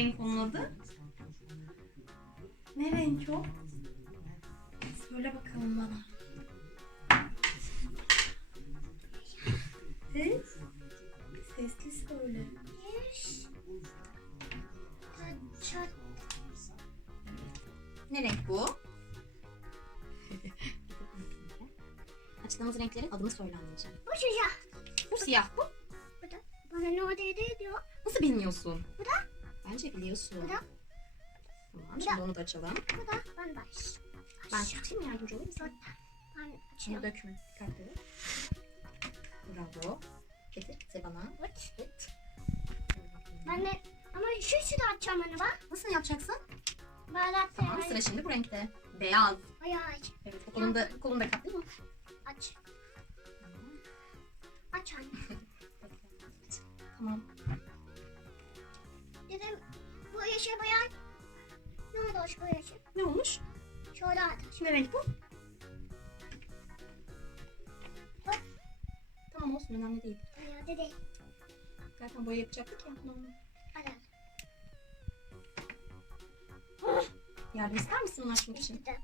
renk onun adı? Ne renk o? Söyle bakalım bana. Evet. Sesli söyle. Ne renk bu? Açıklamamız renklerin adını söyle anneciğim. Bu siyah. Bu siyah bu. Bu da. Bana ne o dedi diyor. Nasıl bilmiyorsun? Bu da. Bence biliyorsun. Bu da. Tamam şimdi onu da açalım. Bu da. Ben baş. Ben tutayım yardımcı olur musun? Ben Şunu açıyorum. dökme. Dikkatli ol. Bravo. Getir getir bana. Evet. Evet. Ben de ama şu şu da açacağım onu bak. Nasıl yapacaksın? Bardak Tamam sıra şimdi bu renkte. Beyaz. Ayağı aç. Evet bu kolunda, kolunda katlı mı? Aç. Aç anne. Tamam. Yeşil bayan. Ne oldu bu yeşil? Ne olmuş? Şöyle at. Ne renk bu? Tamam olsun önemli değil. Ayağı dedi. Zaten boya yapacaktık ya. Normal. Hadi. Yardım ister misin onu açmak için? İşte.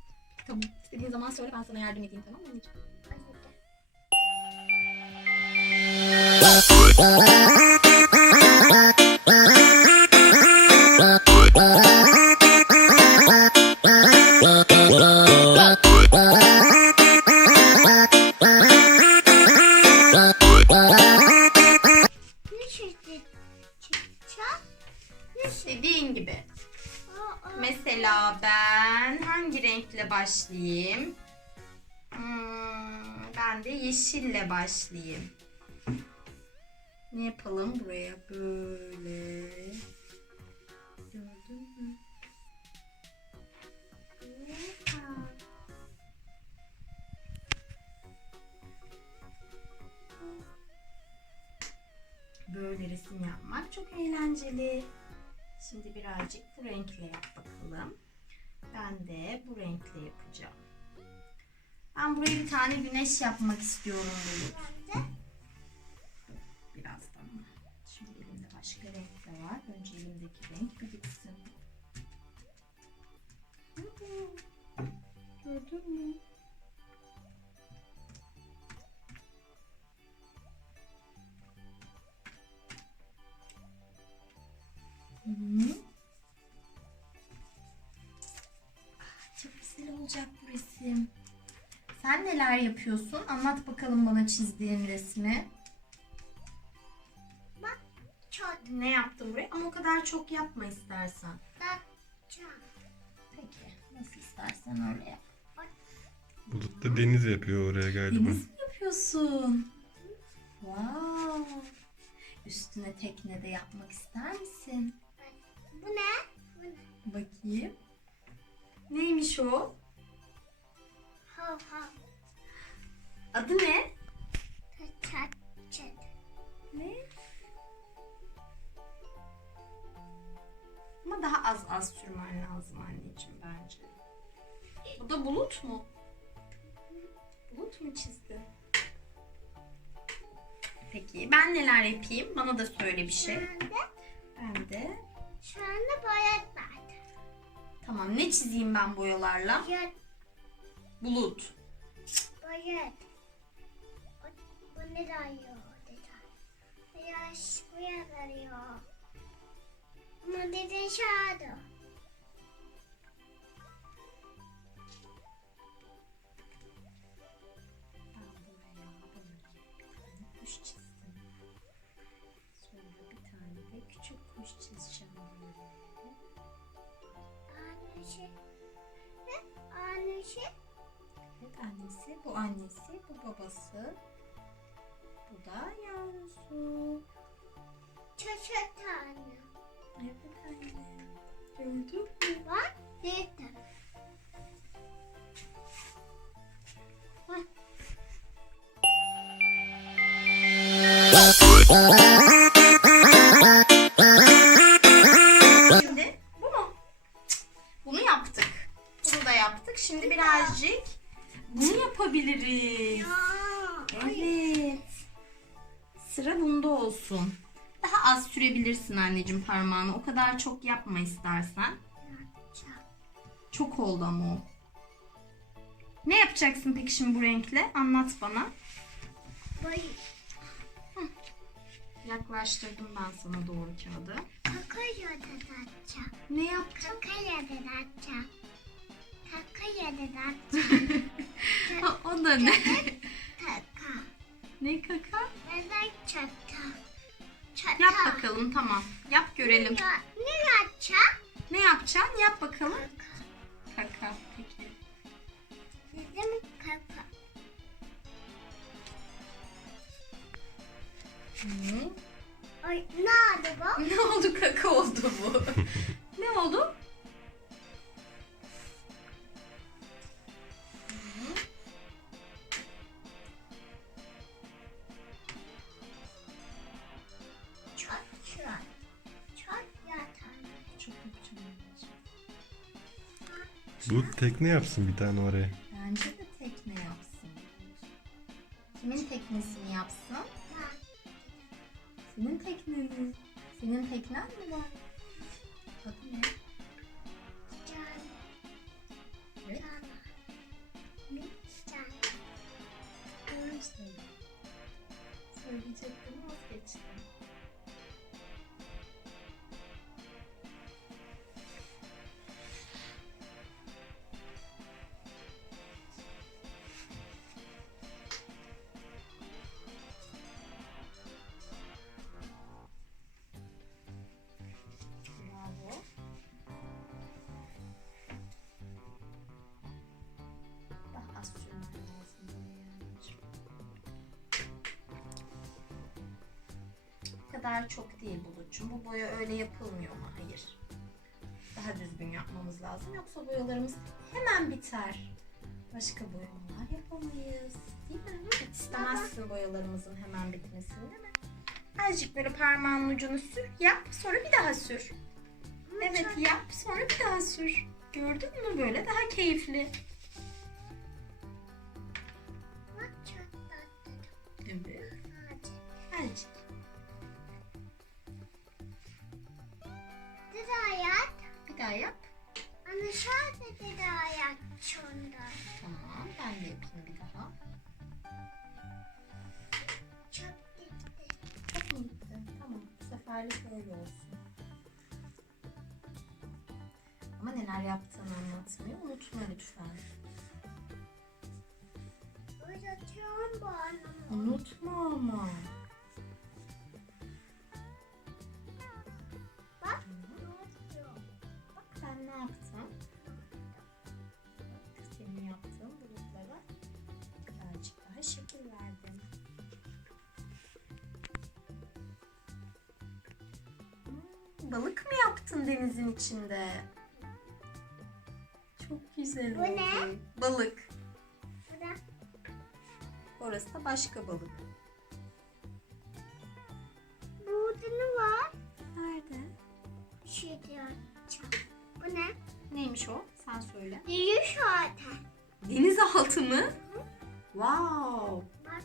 Tamam. İstediğin zaman söyle ben sana yardım edeyim tamam mı anneciğim? Hadi İstediğin gibi. Aa, aa. Mesela ben hangi renkle başlayayım? Hmm, ben de yeşille başlayayım. Ne yapalım buraya böyle? Gördün mü? Böyle resim yapmak çok eğlenceli. Şimdi birazcık bu renkle yap bakalım. Ben de bu renkle yapacağım. Ben buraya bir tane güneş yapmak istiyorum de. Birazdan. Şimdi elimde başka renk de var. Önce elimdeki renk bir Sen neler yapıyorsun? Anlat bakalım bana çizdiğin resmi. Bak. Çok. Ne yaptın buraya? Ama o kadar çok yapma istersen. Bakacağım. Peki. Nasıl istersen öyle yap. Bulut da deniz yapıyor oraya galiba. Deniz mi yapıyorsun? Wow. Üstüne tekne de yapmak ister misin? Bu ne? Bu ne? Bakayım. Neymiş o? Adı ne? Ne? Ama daha az az sürmen lazım anneciğim bence. Bu da bulut mu? Bulut mu çizdi? Peki ben neler yapayım? Bana da söyle bir şey. Ben de. Ben de. Şu anda boyat var. Tamam ne çizeyim ben boyalarla? Boyat. Bulut. Boyat. O- Bu ne arıyor? Yaş boyat arıyor. Ama buraya bir tane kuş çizdim. Sonra bir tane de küçük kuş çizeceğim böyle. Annesi. Bu annesi, bu babası. Bu da yavrusu. Çocuk tane. Evet anne. Gördün mü? Bak. Dedim. Bak. Yapabiliriz. Ya. Evet. Sıra bunda olsun. Daha az sürebilirsin anneciğim parmağını. O kadar çok yapma istersen. Çok oldu ama o. Ne yapacaksın peki şimdi bu renkle? Anlat bana. Yaklaştırdım ben sana doğru kağıdı. da atacağım. Ne yaptın? Atacağım. Kakaya da atacağım. O da ne? Kaka. ne kaka? Neden çata? Çata. Yap bakalım tamam. Yap görelim. Ne atacağım? Ne yapacaksın? Yap bakalım. Kaka. Kaka. Peki. Bizim kaka. Hı. Ay ne oldu bu? Ne oldu kaka oldu bu? ne oldu? Bu tekne yapsın bir tane oraya. Bence de tekne yapsın. Kimin teknesini yapsın? Ya, Senin teknen. Senin teknen mi var? Adı ne? Evet. Söyleyecektim vazgeçtim. Kadar çok değil Bulut'cum. Bu boya öyle yapılmıyor mu? Hayır. Daha düzgün yapmamız lazım. Yoksa boyalarımız hemen biter. Başka boyamalar yapamayız. Değil mi? Hiç istemezsin boyalarımızın hemen bitmesini değil mi? Azıcık böyle parmağın ucunu sür, yap, sonra bir daha sür. Evet yap, sonra bir daha sür. Gördün mü böyle daha keyifli. Evet. Hadi. Sadece dede ayak şunda. Tamam, ben de yapayım bir daha. Çok gitti. Çok mu gitti? Tamam. Bu seferlik öyle olsun. Ama neler yaptığını anlatmayı unutma lütfen. Uzatıyorum bana. Unutma ama. Balık mı yaptın denizin içinde? Çok güzel Bu oldu. ne? Balık. Bu da Orası da başka balık. burada ne var? Nerede? Şey diyor. Bu ne? Neymiş o? Sen söyle. Zaten. Denizaltı mı? Wow. Bak.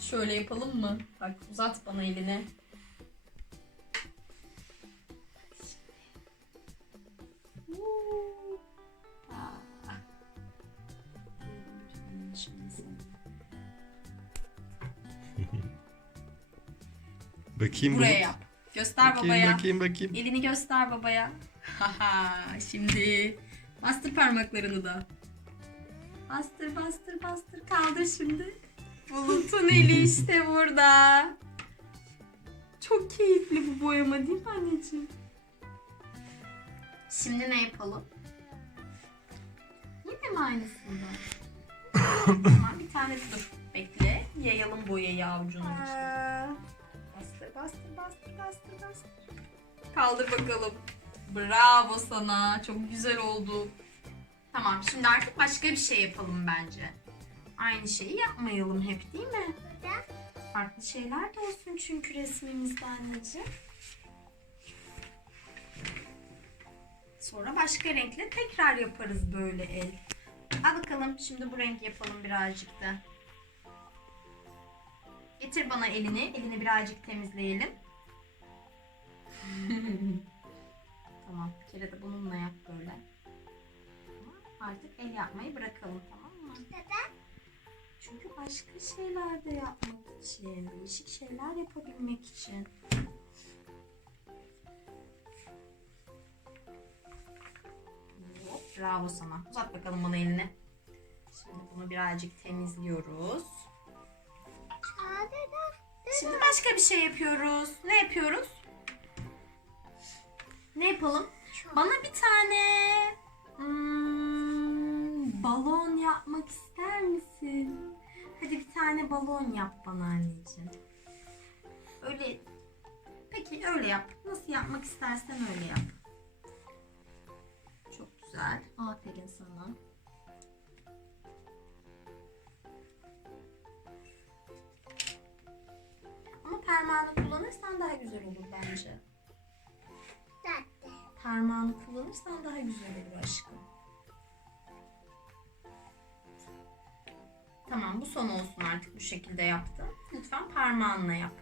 Şöyle yapalım mı? Bak uzat bana elini. Bakayım Buraya Bulut. yap. Göster Bakayım babaya. bakayım bakayım. Elini göster babaya. Haha, Şimdi bastır parmaklarını da. Bastır bastır bastır. Kaldır şimdi. Bulut'un eli işte burada. Çok keyifli bu boyama değil mi anneciğim? Şimdi ne yapalım? Yine mi aynısından? tamam bir tane dur. Bekle. Yayalım boyayı avucunun içine. Bastır bastır bastır bastır bastır. Kaldır bakalım. Bravo sana. Çok güzel oldu. Tamam şimdi artık başka bir şey yapalım bence. Aynı şeyi yapmayalım hep değil mi? Da Farklı şeyler de olsun çünkü resmimizde anneciğim. Sonra başka renkle tekrar yaparız böyle el. Al bakalım şimdi bu renk yapalım birazcık da. Getir bana elini. Elini birazcık temizleyelim. tamam. Bir kere de bununla yap böyle. Artık el yapmayı bırakalım tamam mı? Neden? Çünkü başka şeyler de yapmak için, değişik şeyler yapabilmek için. Hop, bravo sana. Uzat bakalım bana elini. Şimdi bunu birazcık temizliyoruz. Şimdi başka bir şey yapıyoruz. Ne yapıyoruz? Ne yapalım? Bana bir tane hmm, balon yapmak ister misin? Hadi bir tane balon yap bana anneciğim. Öyle. Peki öyle yap. Nasıl yapmak istersen öyle yap. Çok güzel. Aferin sana. Parmağını kullanırsan daha güzel olur bence. zaten. Parmağını kullanırsan daha güzel olur aşkım. Tamam bu son olsun artık bu şekilde yaptım. Lütfen parmağınla yap.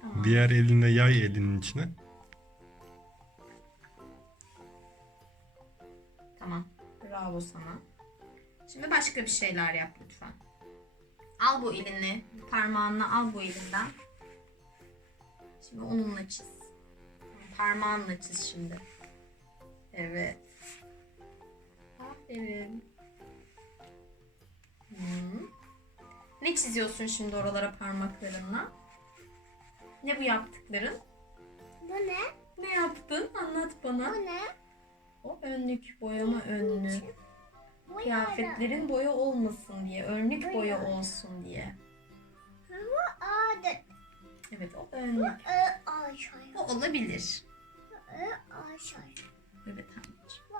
Tamam. Diğer eline yay elinin içine. Tamam. Bravo sana. Şimdi başka bir şeyler yap lütfen. Al bu elini. Parmağınla al bu elinden. Şimdi onunla çiz. Parmağınla çiz şimdi. Evet. Aferin. Hı. Ne çiziyorsun şimdi oralara parmaklarınla? Ne bu yaptıkların? Bu ne? Ne yaptın? Anlat bana. Bu ne? O önlük, boyama önlüğü. Bu Kıyafetlerin boya olmasın diye, önlük boya olsun diye. Bu adet. Evet o önlük. Ö aşağı. O olabilir. Aşağı. Evet. Bu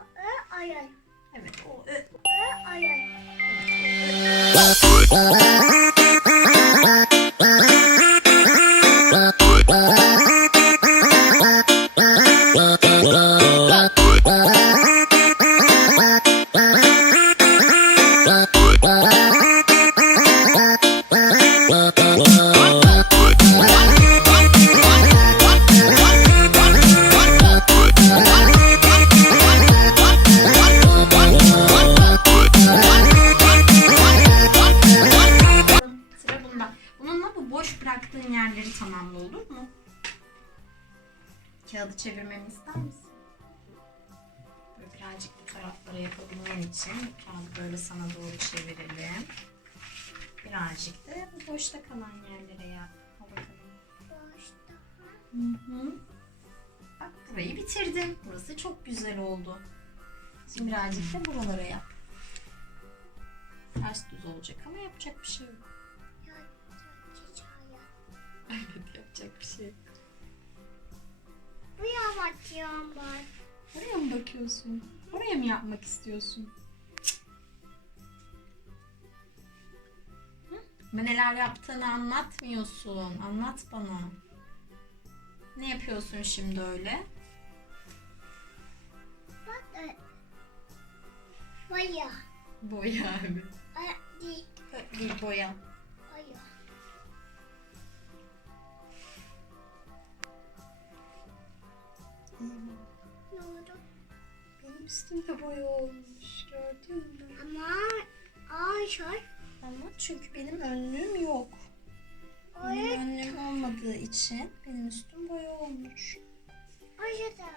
ayay. Evet o ayay. Sıra birazcık bu taraflara yapabilmen için kağıdı böyle sana doğru çevirelim. Birazcık da bu boşta kalan yerlere yap. Boşta. Hı hı. Bak burayı bitirdim. Burası çok güzel oldu. Şimdi birazcık da buralara yap. Ters düz olacak ama yapacak bir şey yok. Evet yapacak bir şey yok. Buraya bakıyorum ben. Oraya mı bakıyorsun? Oraya mı yapmak istiyorsun? Hı? Neler yaptığını anlatmıyorsun. Anlat bana. Ne yapıyorsun şimdi öyle? Bak. e, Boya. Boya abi. Ay, değil. Değil boya. Boya. Ne oldu? Benim üstümde boya olmuş. Gördün mü? Ama aşağı. Ama çünkü benim önlüğüm yok. Benim Ay, önlüğüm olmadığı için benim üstüm boya olmuş. aşağıda.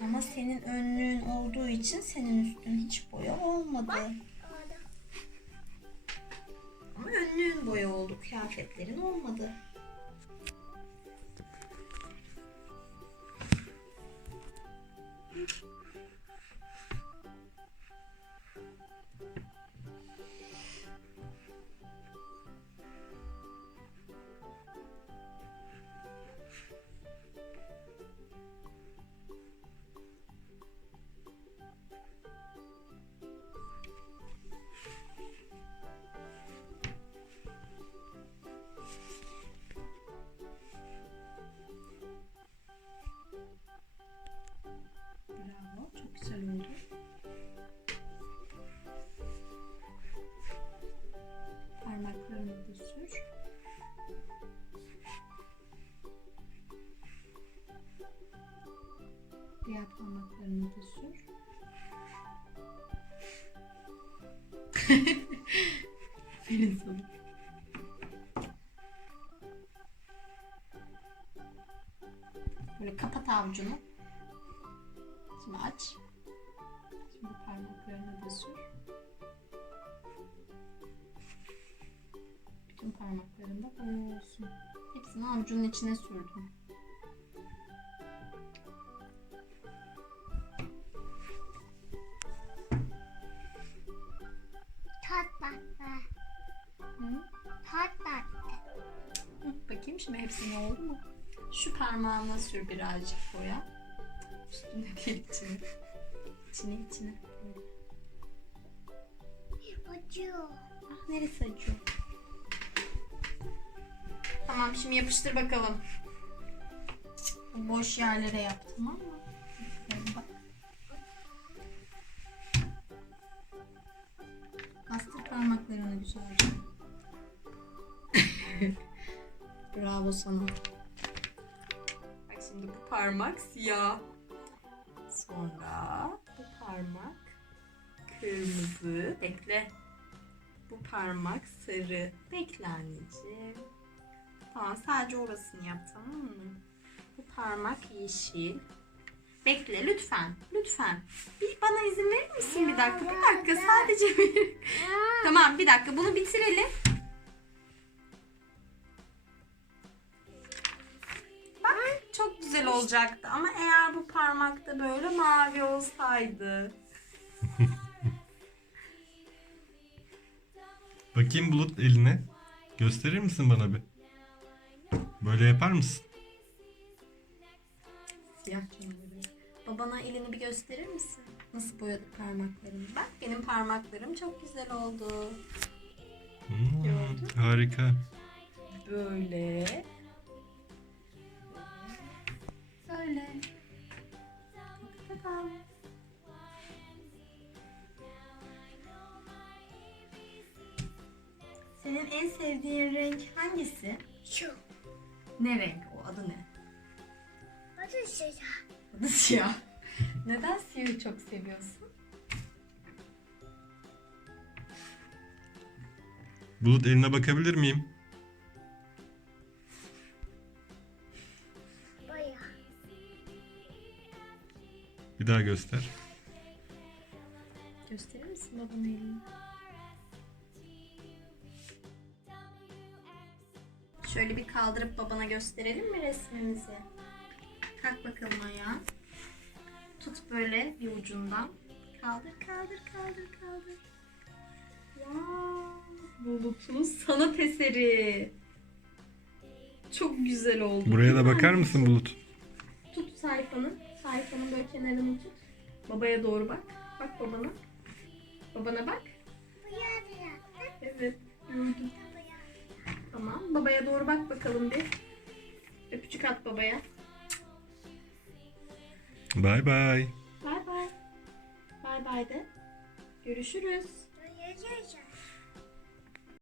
Ama senin önlüğün olduğu için senin üstün hiç boya olmadı. Orada. Ama önlüğün boya oldu, kıyafetlerin olmadı. Bravo, sana. Böyle kapat avucunu. Şimdi aç. Şimdi parmaklarını da sür. Bütün parmaklarında olsun. Hepsini avucunun içine sürdüm. Şimdi hepsine oldu mu? Şu parmağına sür birazcık boya. Üstüne değil içine. İçine içine. Acıyor. Ah neresi acıyor? Tamam şimdi yapıştır bakalım. Bu boş yerlere yap tamam mı? Aferin, Bak. Bastır parmaklarını güzelce. Bravo sana. Bak şimdi bu parmak siyah. Sonra bu parmak kırmızı. Bekle. Bu parmak sarı. Bekle anneciğim. Tamam sadece orasını yap tamam mı? Bu parmak yeşil. Bekle lütfen. Lütfen. Bir bana izin verir misin bir dakika? Bir dakika sadece bir. tamam bir dakika bunu bitirelim. Güzel olacaktı ama eğer bu parmakta böyle mavi olsaydı. Bakayım Bulut eline. Gösterir misin bana bir? Böyle yapar mısın? Siyah. Babana elini bir gösterir misin? Nasıl boyadı parmaklarını? Bak benim parmaklarım çok güzel oldu. Hmm, Gördün. harika. Böyle. Böyle. Tamam. Senin en sevdiğin renk hangisi? Şu. Ne renk o? Adı ne? Adı sıra. Adı siyah. Neden siyahı çok seviyorsun? Bulut eline bakabilir miyim? Bir daha göster. Gösterir misin babana elini? Şöyle bir kaldırıp babana gösterelim mi resmimizi? Kalk bakalım ayağa. Tut böyle bir ucundan. Kaldır, kaldır, kaldır, kaldır. Wow, Bulut'un sanat eseri. Çok güzel oldu. Buraya da bakar mısın Bulut? Tut sayfanı. Sayfanın böyle kenarını tut. Babaya doğru bak. Bak babana. Babana bak. Evet gördüm. Tamam babaya doğru bak bakalım bir. Öpücük at babaya. Bay bay. Bay bay. Bay bay de. Görüşürüz. Da.